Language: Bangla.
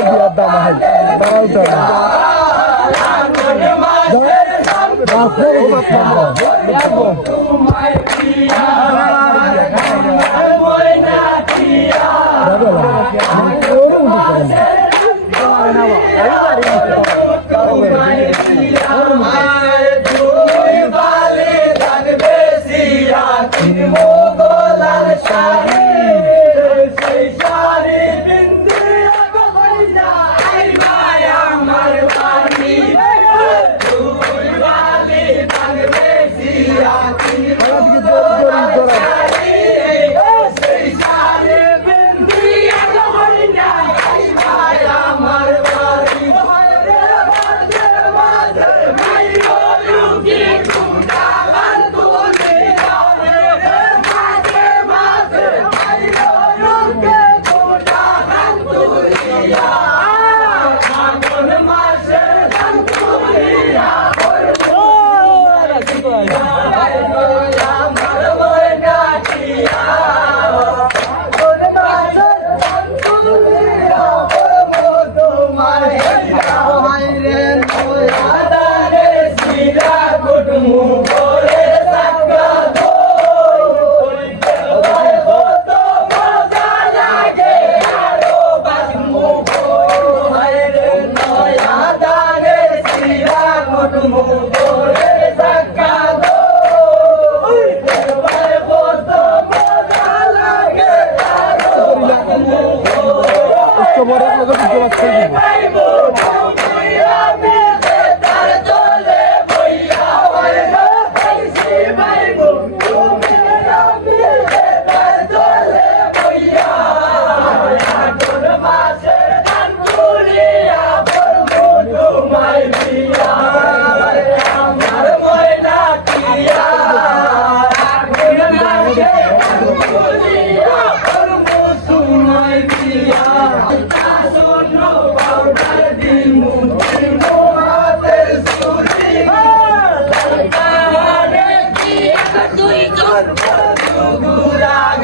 বাইরে দিয়ে দাম হয় বড় এক লোকের Segura